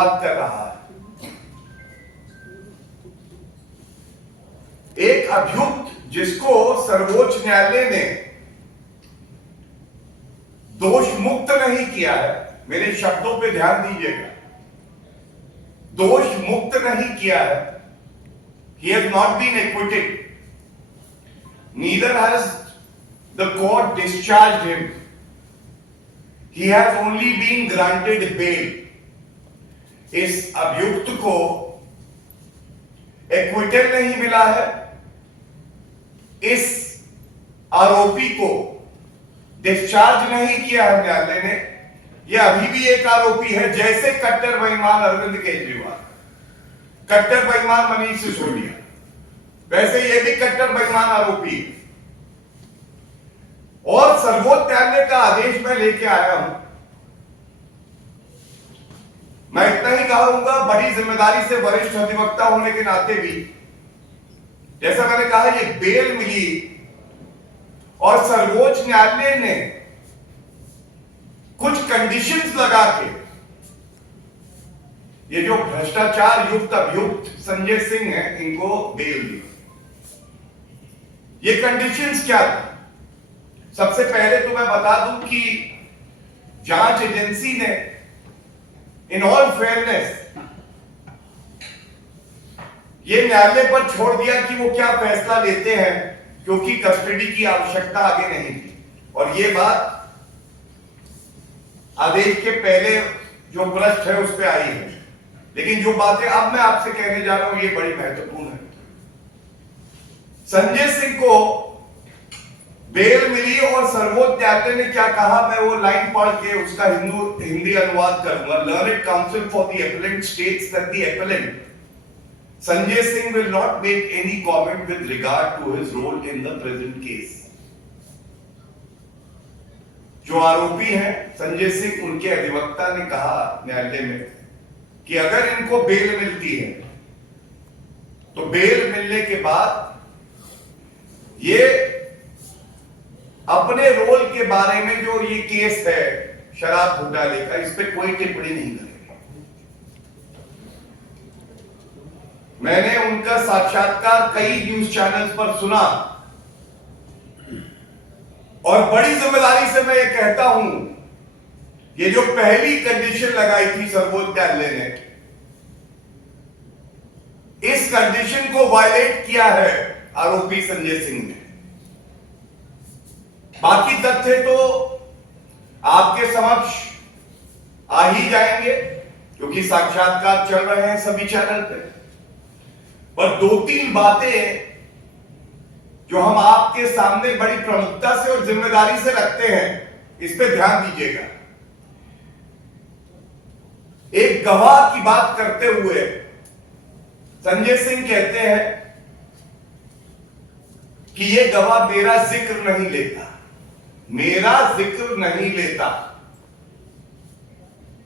अनुवाद कर रहा है। एक अभियुक्त जिसको सर्वोच्च न्यायालय ने दोष मुक्त नहीं किया है, मेरे शब्दों पे ध्यान दीजिएगा, दोष मुक्त नहीं किया है, he has not been acquitted, neither has the court discharged him, he has only been granted bail। इस अभियुक्त को एक्विटल नहीं मिला है, इस आरोपी को डिस्चार्ज नहीं किया है न्यायालय ने। यह अभी भी एक आरोपी है, जैसे कट्टर बेईमान अरविंद केजरीवाल, कट्टर बेईमान मनीष सिसोदिया, वैसे ये भी कट्टर बेईमान आरोपी है। और सर्वोच्च न्यायालय का आदेश मैं लेके आया हूं। मैं इतना ही कहूंगा, बड़ी जिम्मेदारी से वरिष्ठ अधिवक्ता होने के नाते भी, जैसा मैंने कहा, ये बेल मिली और सर्वोच्च न्यायालय ने कुछ कंडीशंस लगा के ये जो भ्रष्टाचार युक्त अभियुक्त संजय सिंह है, इनको बेल दी। ये कंडीशंस क्या था? सबसे पहले तो मैं बता दूं कि जांच एजेंसी ने इन ऑल फेयरनेस ये न्यायालय पर छोड़ दिया कि वो क्या फैसला लेते हैं, क्योंकि कस्टडी की आवश्यकता आगे नहीं थी। और ये बात आदेश के पहले जो पृष्ठ है उस पर आई है, लेकिन जो बातें अब मैं आपसे कहने जा रहा हूं ये बड़ी महत्वपूर्ण है। संजय सिंह को बेल मिली और सर्वोच्च न्यायालय ने क्या कहा, मैं वो लाइन पढ़ के उसका हिंदी अनुवाद करूंगा। Learned counsel for the appellant states that the appellant Sanjay Singh will not make any comment with regard to his role in the present case। जो आरोपी हैं संजय सिंह, उनके अधिवक्ता ने कहा न्यायालय में कि अगर इनको बेल मिलती है तो बेल मिलने के बाद ये अपने रोल के बारे में जो ये केस है शराब घोटाले का, इस पर कोई टिप्पणी नहीं करेंगे। मैंने उनका साक्षात्कार कई न्यूज चैनल्स पर सुना और बड़ी जिम्मेदारी से मैं ये कहता हूं, ये जो पहली कंडीशन लगाई थी सर्वोच्च न्यायालय ने, इस कंडीशन को वायलेट किया है आरोपी संजय सिंह ने। बाकी तथ्य तो आपके समक्ष आ ही जाएंगे, क्योंकि साक्षात्कार चल रहे हैं सभी चैनल पे। पर दो तीन बातें जो हम आपके सामने बड़ी प्रमुखता से और जिम्मेदारी से रखते हैं, इस पे ध्यान दीजिएगा। एक गवाह की बात करते हुए संजय सिंह कहते हैं कि यह गवाह मेरा जिक्र नहीं लेता, मेरा जिक्र नहीं लेता।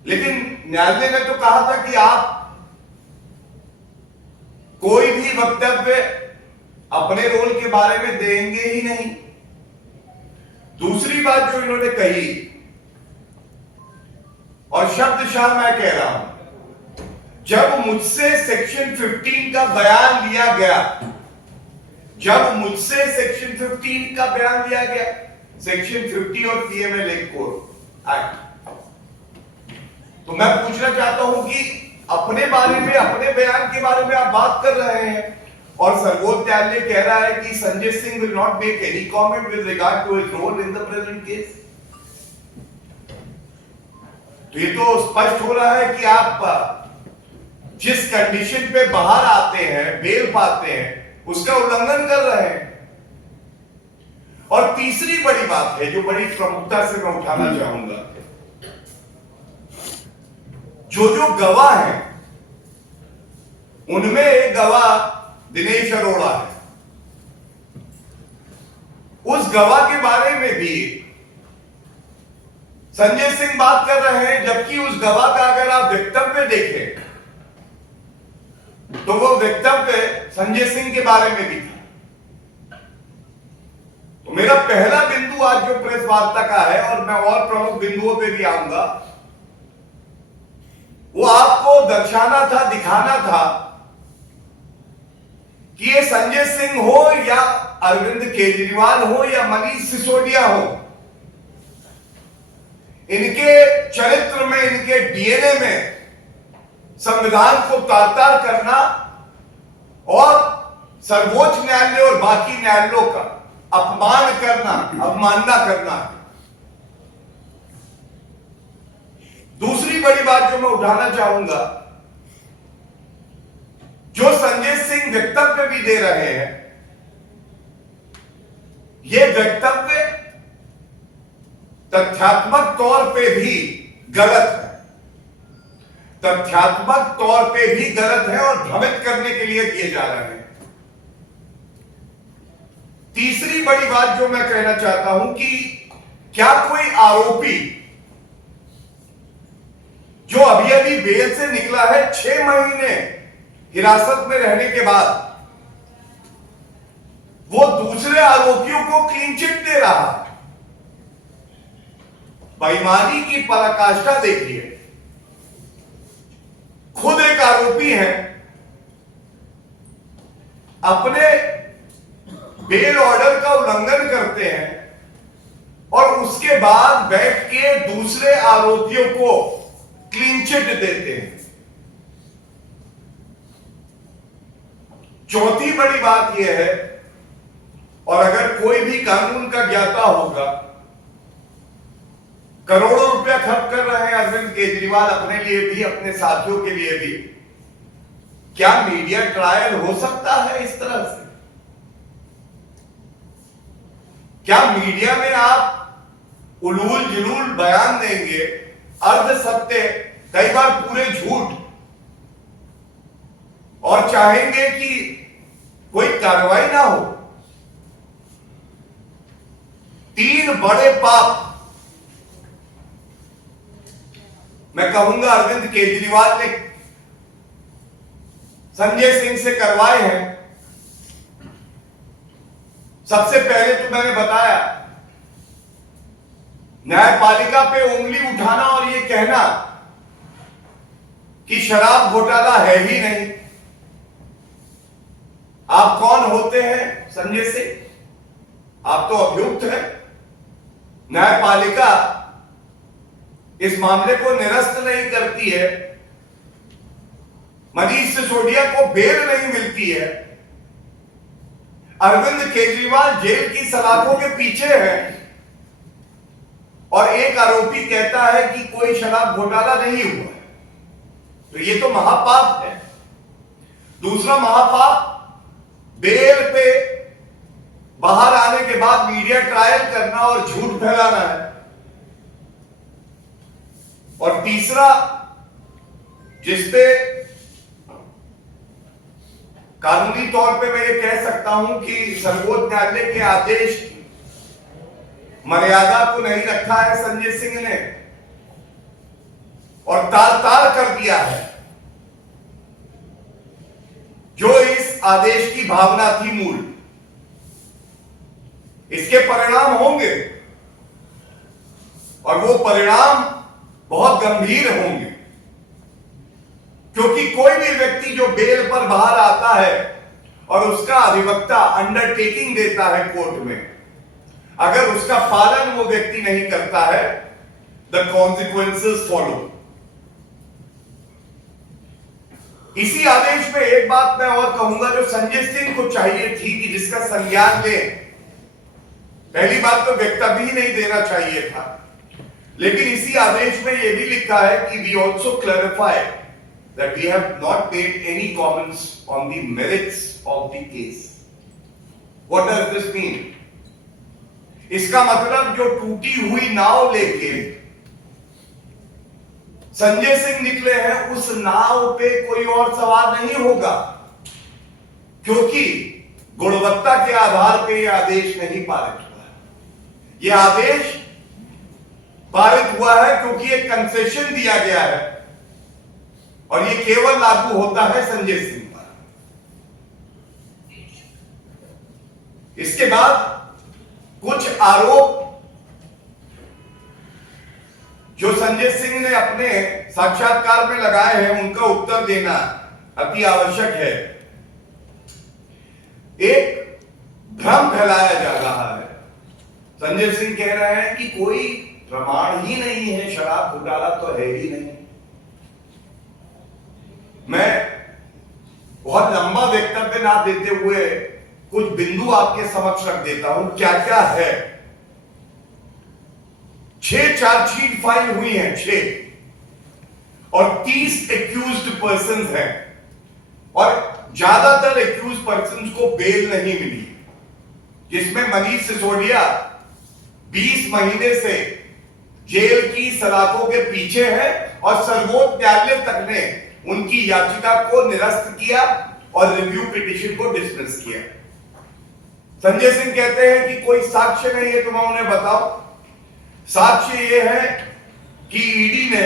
लेकिन न्यायालय ने तो कहा था कि आप कोई भी वक्तव्य अपने रोल के बारे में देंगे ही नहीं। दूसरी बात जो इन्होंने कही, और शब्दशः मैं कह रहा हूं, जब मुझसे सेक्शन 15 का बयान लिया गया, जब मुझसे सेक्शन 15 का बयान लिया गया, सेक्शन 50 और पीएमएल कोड एक्ट, तो मैं पूछना चाहता हूं कि अपने बारे में, अपने बयान के बारे में आप बात कर रहे हैं और सर्वोच्च न्यायालय कह रहा है कि Sanjay Singh will not make any comment with regard to his role in the present case. तो ये तो स्पष्ट हो रहा है कि आप जिस कंडीशन पे बाहर आते हैं, बेल पाते हैं, उसका उल्लंघन कर रहे हैं। और तीसरी बड़ी बात है जो बड़ी प्रमुखता से मैं उठाना चाहूंगा, जो गवाह हैं उनमें एक गवाह दिनेश अरोड़ा है। उस गवाह के बारे में भी संजय सिंह बात कर रहे हैं, जबकि उस गवाह का अगर आप वक्तव्य देखें तो वो वक्तव्य संजय सिंह के बारे में भी था। तो मेरा पहला बिंदु आज जो प्रेस वार्ता का है, और मैं और प्रमुख बिंदुओं पे भी आऊंगा, वो आपको दर्शाना था, दिखाना था कि ये संजय सिंह हो या अरविंद केजरीवाल हो या मनीष सिसोदिया हो, इनके चरित्र में, इनके डीएनए में संविधान को तार-तार करना और सर्वोच्च न्यायालय और बाकी न्यायालयों का अपमान करना, अवमानना करना। दूसरी बड़ी बात जो मैं उठाना चाहूंगा, जो संजय सिंह वक्तव्य भी दे रहे हैं, ये वक्तव्य तथ्यात्मक तौर पे भी गलत है, तथ्यात्मक तौर पे भी गलत है और भ्रमित करने के लिए दिए जा रहे हैं। तीसरी बड़ी बात जो मैं कहना चाहता हूं कि क्या कोई आरोपी जो अभी अभी बेल से निकला है 6 महीने हिरासत में रहने के बाद, वो दूसरे आरोपियों को क्लीन चिट दे रहा है? बेईमानी की पराकाष्ठा देखिए। खुद एक आरोपी है, अपने बेल ऑर्डर का उल्लंघन करते हैं और उसके बाद बैठ के दूसरे आरोपियों को क्लीन चिट देते हैं। चौथी बड़ी बात यह है, और अगर कोई भी कानून का ज्ञाता होगा, करोड़ों रुपया खर्च कर रहे हैं अरविंद केजरीवाल अपने लिए भी, अपने साथियों के लिए भी। क्या मीडिया ट्रायल हो सकता है इस तरह से? क्या मीडिया में आप उलूल जुलूल बयान देंगे, अर्ध सत्य, कई बार पूरे झूठ, और चाहेंगे कि कोई कार्रवाई ना हो? 3 बड़े पाप मैं कहूंगा अरविंद केजरीवाल ने संजय सिंह से करवाए हैं। सबसे पहले तो मैंने बताया, न्यायपालिका पे उंगली उठाना और ये कहना कि शराब घोटाला है ही नहीं। आप कौन होते हैं संजय सिंह? आप तो अभियुक्त हैं। न्यायपालिका इस मामले को निरस्त नहीं करती है, मनीष सिसोदिया को बेल नहीं मिलती है, अरविंद केजरीवाल जेल की सलाखों के पीछे है, और एक आरोपी कहता है कि कोई शराब घोटाला नहीं हुआ है। तो ये तो महापाप है। दूसरा महापाप, बेल पे बाहर आने के बाद मीडिया ट्रायल करना और झूठ फैलाना है। और तीसरा, जिसपे कानूनी तौर पे मैं ये कह सकता हूं कि सर्वोच्च न्यायालय के आदेश की मर्यादा को नहीं रखा है संजय सिंह ने, और तार-तार कर दिया है जो इस आदेश की भावना थी मूल। इसके परिणाम होंगे, और वो परिणाम बहुत गंभीर होंगे, क्योंकि कोई भी व्यक्ति जो बेल पर बाहर आता है और उसका अधिवक्ता अंडरटेकिंग देता है कोर्ट में, अगर उसका पालन वो व्यक्ति नहीं करता है, द कॉन्सिक्वेंसेस फॉलो। इसी आदेश में एक बात मैं और कहूंगा जो संजय सिंह को चाहिए थी कि जिसका संज्ञान ले। पहली बात तो वक्तव्य ही नहीं देना चाहिए था, लेकिन इसी आदेश में यह भी लिखा है कि we also clarify that we have not made any comments on the merits of the case. What does this mean? इसका मतलब जो टूटी हुई नाव लेके संजय सिंह निकले हैं, उस नाव पे कोई और सवार नहीं होगा, क्योंकि गुणवत्ता के आधार पे यह आदेश नहीं पारित हुआ है। यह आदेश पारित हुआ है क्योंकि एक कंसेशन दिया गया है, और ये केवल लागू होता है संजय सिंह पर। इसके बाद कुछ आरोप जो संजय सिंह ने अपने साक्षात्कार में लगाए हैं उनका उत्तर देना अति आवश्यक है। एक भ्रम फैलाया जा रहा है। संजय सिंह कह रहे हैं कि कोई प्रमाण ही नहीं है, शराब घोटाला तो है ही नहीं। मैं बहुत लंबा वक्तव्य ना देते हुए कुछ बिंदु आपके समक्ष रख देता हूं क्या क्या है। 6 चार्जशीट फाइल हुई हैं, 6, और 30 एक्यूज्ड पर्संस हैं, और ज्यादातर एक्यूज पर्संस को बेल नहीं मिली, जिसमें मनीष सिसोदिया 20 महीने से जेल की सलाखों के पीछे है और सर्वोच्च न्यायालय तक ने उनकी याचिका को निरस्त किया और रिव्यू पिटीशन को डिसमिस किया। संजय सिंह कहते हैं कि कोई साक्ष्य नहीं है, तो मैं उन्हें बताओ। साक्ष्य यह है कि ईडी ने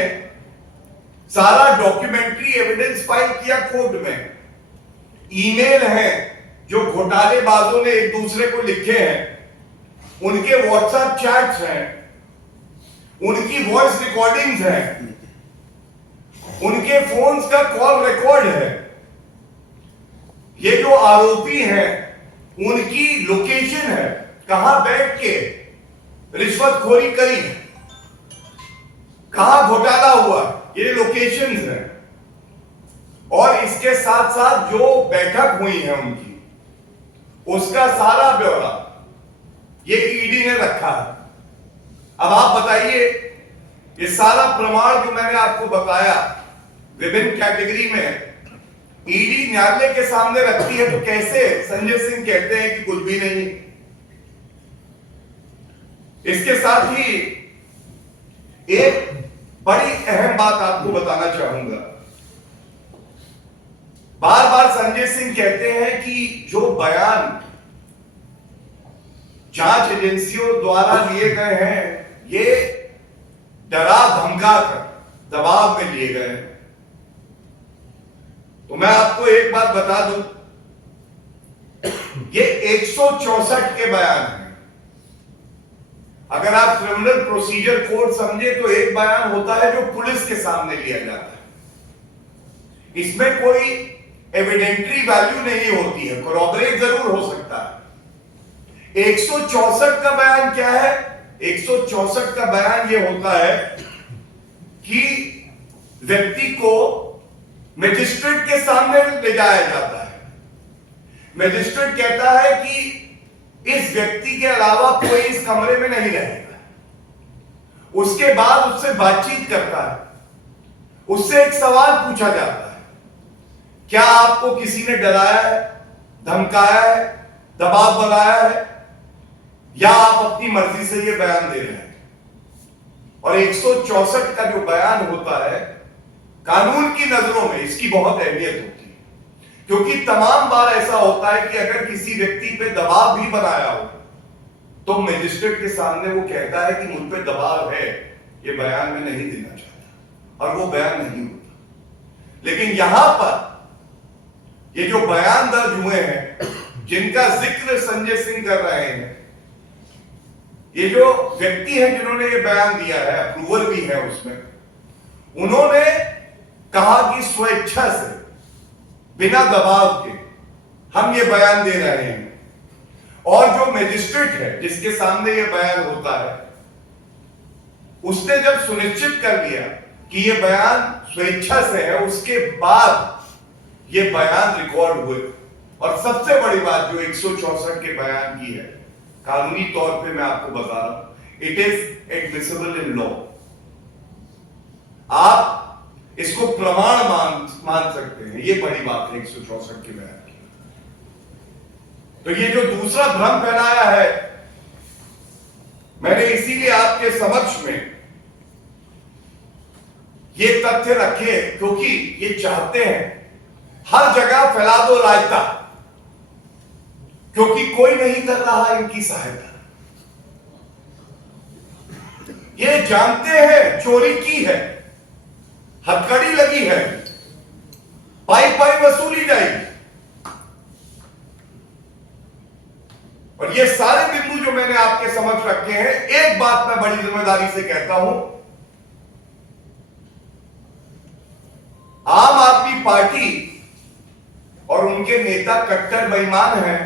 सारा डॉक्यूमेंट्री एविडेंस फाइल किया कोर्ट में। ईमेल हैं जो घोटालेबाजों ने एक दूसरे को लिखे हैं, उनके व्हाट्सएप चैट्स हैं, उनकी वॉइस रिकॉर्डिंग्स हैं, उनके फोन्स का कॉल रिकॉर्ड है। ये जो आरोपी हैं उनकी लोकेशन है, कहां बैठ के रिश्वतखोरी करी, कहां घोटाला हुआ, ये लोकेशंस हैं। और इसके साथ साथ जो बैठक हुई है उनकी, उसका सारा ब्यौरा ये ईडी ने रखा है। अब आप बताइए, ये सारा प्रमाण जो मैंने आपको बताया विभिन्न कैटेगरी में ईडी न्यायालय के सामने रखती है, तो कैसे संजय सिंह कहते हैं कि कुछ भी नहीं। इसके साथ ही एक बड़ी अहम बात आपको बताना चाहूंगा। बार बार संजय सिंह कहते हैं कि जो बयान जांच एजेंसियों द्वारा लिए गए हैं, ये डरा धमका कर दबाव में लिए गए हैं। तो मैं आपको एक बात बता दूं, ये 164 के बयान हैं। अगर आप क्रिमिनल प्रोसीजर कोड समझे तो एक बयान होता है जो पुलिस के सामने लिया जाता है, इसमें कोई एविडेंटरी वैल्यू नहीं होती है, कोरॉबरेट जरूर हो सकता है। 164 का बयान क्या है? 164 का बयान यह होता है कि व्यक्ति को मजिस्ट्रेट के सामने ले जाया जाता है। मजिस्ट्रेट कहता है कि इस व्यक्ति के अलावा कोई इस कमरे में नहीं रहेगा। उसके बाद उससे बातचीत करता है, उससे एक सवाल पूछा जाता है, क्या आपको किसी ने डराया है, धमकाया है, दबाव बनाया है, या आप अपनी मर्जी से यह बयान दे रहे हैं? और 164 का जो बयान होता है, कानून की नजरों में इसकी बहुत अहमियत होती है, क्योंकि तमाम बार ऐसा होता है कि अगर किसी व्यक्ति पे दबाव भी बनाया हो तो मजिस्ट्रेट के सामने वो कहता है कि मुझ पे दबाव है, ये बयान में नहीं देना चाहता, और वो बयान नहीं होता। लेकिन यहां पर ये जो बयान दर्ज हुए हैं, जिनका जिक्र संजय सिंह कर रहे हैं, ये जो व्यक्ति हैं जिन्होंने ये बयान दिया है, अप्रूवल भी है उसमें, उन्होंने कहा कि स्वेच्छा से, बिना दबाव के हम ये बयान दे रहे हैं। और जो मजिस्ट्रेट है जिसके सामने ये बयान होता है, उसने जब सुनिश्चित कर लिया कि ये बयान स्वेच्छा से है, उसके बाद ये बयान रिकॉर्ड हुए। और सबसे बड़ी बात जो 164 के बयान की है, कानूनी तौर पे मैं आपको बता रहा हूं, it is admissible in law. आप इसको प्रमाण मान सकते हैं, ये बड़ी बात है 164 के बयान की। तो ये जो दूसरा भ्रम फैलाया है, मैंने इसीलिए आपके समक्ष में ये तथ्य रखे, क्योंकि ये चाहते हैं हर जगह फैला दो रायता, क्योंकि कोई नहीं कर रहा इनकी सहायता। ये जानते हैं चोरी की है, हथकड़ी लगी है, पाई पाई वसूली जाएगी। और ये सारे बिंदु जो मैंने आपके समक्ष रखे हैं, एक बात मैं बड़ी जिम्मेदारी से कहता हूं, पार्टी और उनके नेता कट्टर बेईमान हैं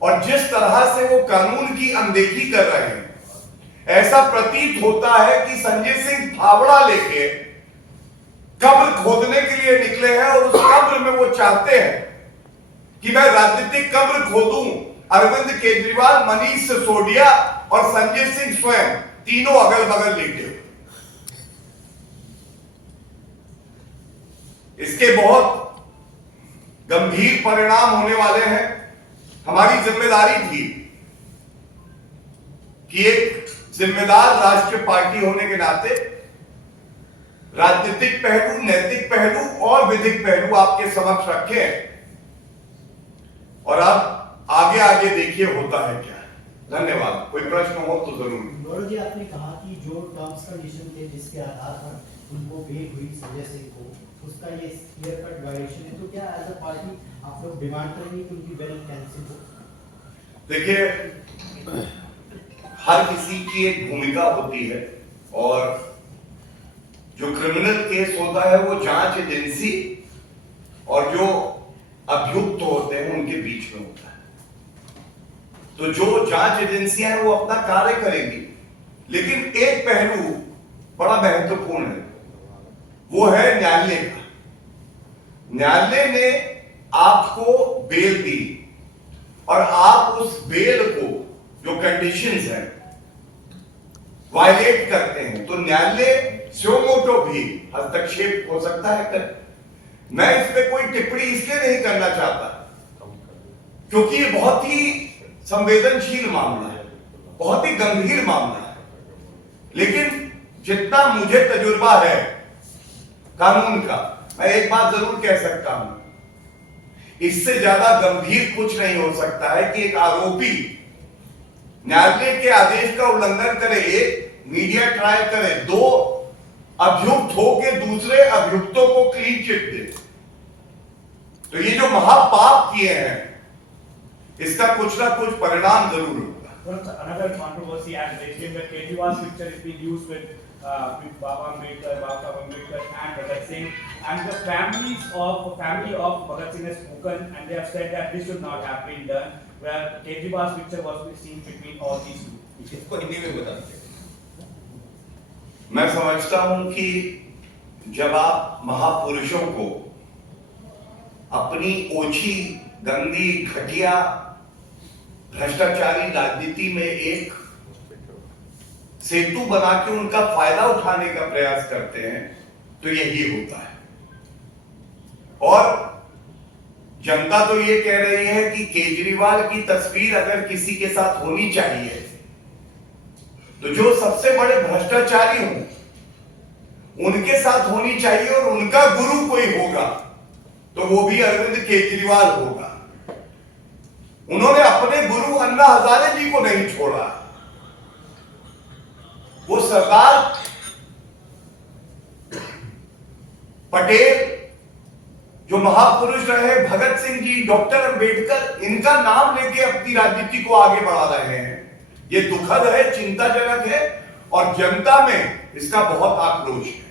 और जिस तरह से वो कानून की अनदेखी कर रहे हैं, ऐसा प्रतीत होता है कि संजय सिंह फावड़ा लेके कब्र खोदने के लिए निकले हैं और उस कब्र में वो चाहते हैं कि मैं राजनीतिक कब्र खोदूं। अरविंद केजरीवाल, मनीष सिसोदिया और संजय सिंह स्वयं तीनों अगल बगल लेटे हुए। इसके बहुत गंभीर परिणाम होने वाले हैं। हमारी जिम्मेदारी थी कि एक जिम्मेदार राष्ट्रीय पार्टी होने के नाते राजनीतिक पहलू, नैतिक पहलू और विधिक पहलू आपके समक्ष रखें और आप आगे आगे देखिए होता है क्या। धन्यवाद। कोई प्रश्न हो तो जरूर। गौरव जी, आपने कहा कि जो टर्म्स कंडीशन थे जिसके आधार पर उनको बेल हुई संजय सिंह को, उसका ये क्लियर कट वायलेशन है, तो क्या एज अ पार्टी आप लोग डिमांड करेंगे कि उनकी बेल कैंसिल हो? देखिए, हर किसी की एक भूमिका होती है और जो क्रिमिनल केस होता है वो जांच एजेंसी और जो अभियुक्त होते हैं उनके बीच में होता है। तो जो जांच एजेंसियां हैं वो अपना कार्य करेंगी, लेकिन एक पहलू बड़ा महत्वपूर्ण है, वो है न्यायालय का। न्यायालय ने आपको बेल दी और आप उस बेल को जो कंडीशंस हैं वायलेट करते हैं तो न्यायालय स्यो मोटो भी हस्तक्षेप हो सकता है कर। मैं इस पे कोई टिप्पणी इसलिए नहीं करना चाहता क्योंकि ये बहुत ही संवेदनशील मामला है, बहुत ही गंभीर मामला है, लेकिन जितना मुझे तजुर्बा है कानून का, मैं एक बात जरूर कह सकता हूं, इससे ज्यादा गंभीर कुछ नहीं हो सकता है कि एक आरोपी न्यायालय के आदेश का उल्लंघन करे, एक मीडिया ट्रायल करे, दो अभियुक्त होके दूसरे अभियुक्तों को क्लीन चिट दे। तो ये जो महापाप किए हैं इसका कुछ ना कुछ परिणाम जरूर होगा। Another controversy as basically the Kejriwal's picture is being used with Baba Ambedkar and Bhagat Singh, and the family of Bhagat Singh has spoken and they have said that this should not have been done, where Kejriwal's picture was seen between all these two. इसको हिंदी में बता दीजिए। मैं समझता हूं कि जब आप महापुरुषों को अपनी ओछी, गंदी, घटिया, भ्रष्टाचारी राजनीति में एक सेतु बना के उनका फायदा उठाने का प्रयास करते हैं तो यही होता है। और जनता तो ये कह रही है कि केजरीवाल की तस्वीर अगर किसी के साथ होनी चाहिए तो जो सबसे बड़े भ्रष्टाचारी हों उनके साथ होनी चाहिए और उनका गुरु कोई होगा तो वो भी अरविंद केजरीवाल होगा। उन्होंने अपने गुरु अन्ना हजारे जी को नहीं छोड़ा। वो सरदार पटेल जो महापुरुष रहे, भगत सिंह जी, डॉक्टर अंबेडकर, इनका नाम लेके अपनी राजनीति को आगे बढ़ा रहे हैं। ये दुखद है, चिंताजनक है और जनता में इसका बहुत आक्रोश है।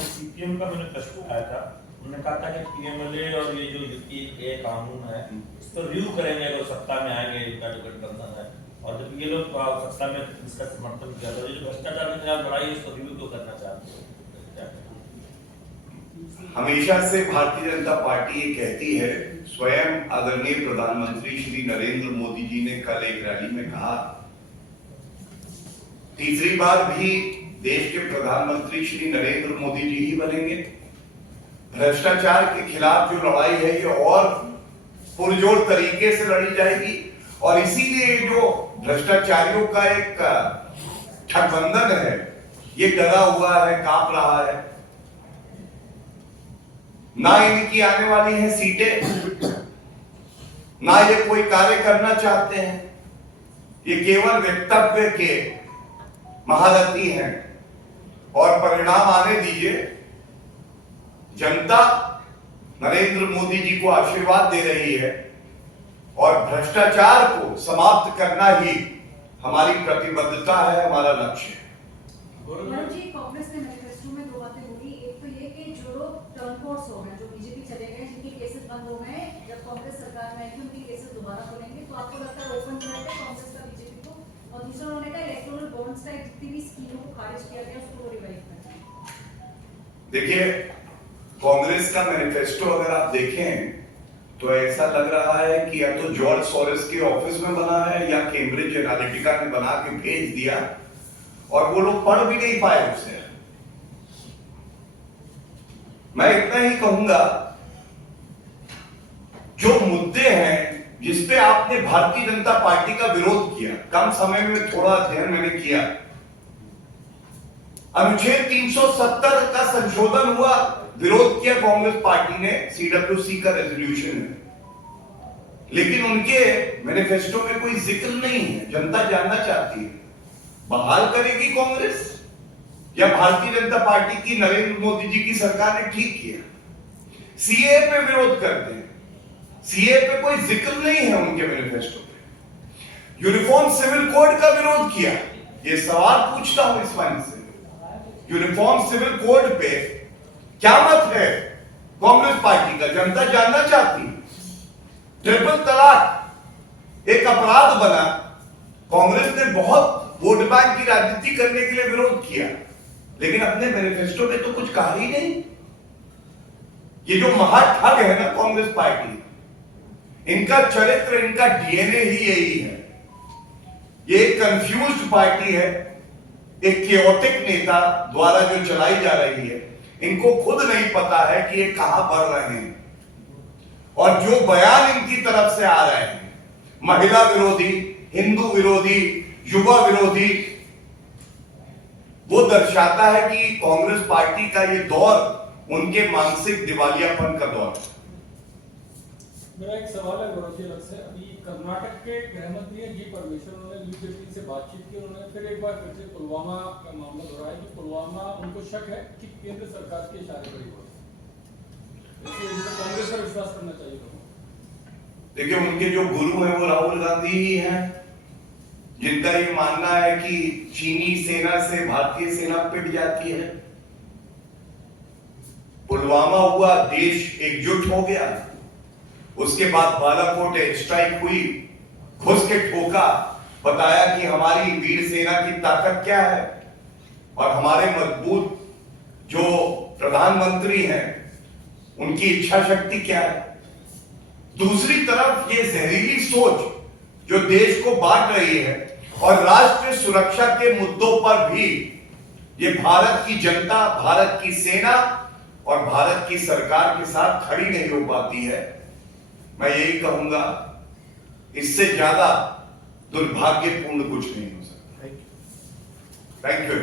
सीपीएम का मैंने प्रश्न उठाया था, उन्होंने कहा था कि पीएमएलए और ये जो ये कानून है इसको रिव्यू करेंगे अगर सत्ता में आएंगे, इनका जो गठबंधन है, और जब ये लोग सत्ता में इसका समर्थन किया तो ये जो भ्रष्टाचार के खिलाफ लड़ाई है इसको रिव्यू क्यों करना चाहते हैं? हमेशा से भारतीय जनता पार्टी ये कहती है, स्वयं आदरणीय प्रधानमंत्री श्री नरेंद्र मोदी जी ने कल एक रैली में कहा, तीसरी बार भी देश के प्रधानमंत्री श्री नरेंद्र मोदी जी ही बनेंगे। भ्रष्टाचार के खिलाफ जो लड़ाई है ये और पुरजोर तरीके से लड़ी जाएगी और इसीलिए जो भ्रष्टाचारियों का एक गठबंधन है ये डरा हुआ है, कांप रहा है। ना इनकी आने वाली है सीटें, ना ये कोई कार्य करना चाहते हैं, ये केवल वक्तव्य के महारथी हैं और परिणाम आने दीजिए। जनता नरेंद्र मोदी जी को आशीर्वाद दे रही है और भ्रष्टाचार को समाप्त करना ही हमारी प्रतिबद्धता है, हमारा लक्ष्य है। जी, कांग्रेस ने मैनिफेस्टो में 2 लॉन्चसाइड जितनी भी स्कीमों को खारिज किया गया उसको रिवाइव करना है। देखिए, कांग्रेस का मैनिफेस्टो अगर आप देखें तो ऐसा लग रहा है कि या तो जॉर्ज सोरोस के ऑफिस में बना है या कैम्ब्रिज एनालिटिका ने बना के भेज दिया और वो लोग पढ़ भी नहीं पाए उसे। मैं इतना ही कहूंगा, जो मुद्दे हैं जिसपे आपने भारतीय जनता पार्टी का विरोध किया, कम समय में थोड़ा अध्ययन मैंने किया। अनुच्छेद 370 का संशोधन हुआ, विरोध किया कांग्रेस पार्टी ने सीडब्ल्यूसी का रेजोल्यूशन में, लेकिन उनके मैनिफेस्टो में कोई जिक्र नहीं है। जनता जानना चाहती है, बहाल करेगी कांग्रेस या भारतीय जनता पार्टी की नरेंद्र मोदी जी की सरकार ने ठीक किया? सीए पे विरोध करते हैं, सीए पे कोई जिक्र नहीं है उनके मैनिफेस्टो पे। यूनिफॉर्म सिविल कोड का विरोध किया, ये सवाल पूछता हूं इस मंच से, यूनिफॉर्म सिविल कोड पे क्या मत है कांग्रेस पार्टी का? जनता जानना चाहती है। ट्रिपल तलाक एक अपराध बना, कांग्रेस ने बहुत वोट बैंक की राजनीति करने के लिए विरोध किया, लेकिन अपने मैनिफेस्टो में तो कुछ कहा ही नहीं। ये जो महाठग है ना कांग्रेस पार्टी, इनका चरित्र, इनका डीएनए ही यही है। ये एक कंफ्यूज्ड पार्टी है, एक केओटिक नेता द्वारा जो चलाई जा रही है। इनको खुद नहीं पता है कि ये कहां बढ़ रहे हैं, और जो बयान इनकी तरफ से आ रहे हैं, महिला विरोधी, हिंदू विरोधी, युवा विरोधी, वो दर्शाता है कि कांग्रेस पार्टी का ये दौर उनके मानसिक दिवालियापन का दौर है। मेरा एक सवाल है बहुत ही अलग से। अभी कर्नाटक के गृह मंत्री जी परमेश्वर, उन्होंने बीजेपी से बातचीत की, उन्होंने फिर एक बार फिर से पुलवामा का मामला दोहराया कि पुलवामा उनको शक है कि केंद्र सरकार के इशारे पर ही हुआ। इसलिए कांग्रेस पर विश्वास करना चाहिए। देखिए, उनके जो गुरु हैं वो राहुल गांधी ही हैं, जिनका ये मानना है कि चीनी सेना से भारतीय सेना पिट जाती है। पुलवामा हुआ, देश एकजुट हो गया, उसके बाद बालाकोट एयर स्ट्राइक हुई, घुस के ठोका, बताया कि हमारी वीर सेना की ताकत क्या है और हमारे मजबूत जो प्रधानमंत्री हैं उनकी इच्छा शक्ति क्या है। दूसरी तरफ ये जहरीली सोच जो देश को बांट रही है और राष्ट्रीय सुरक्षा के मुद्दों पर भी ये भारत की जनता, भारत की सेना और भारत की सरकार के साथ खड़ी नहीं हो पाती है। मैं यही कहूंगा, इससे ज्यादा दुर्भाग्यपूर्ण कुछ नहीं हो सकता। Thank you.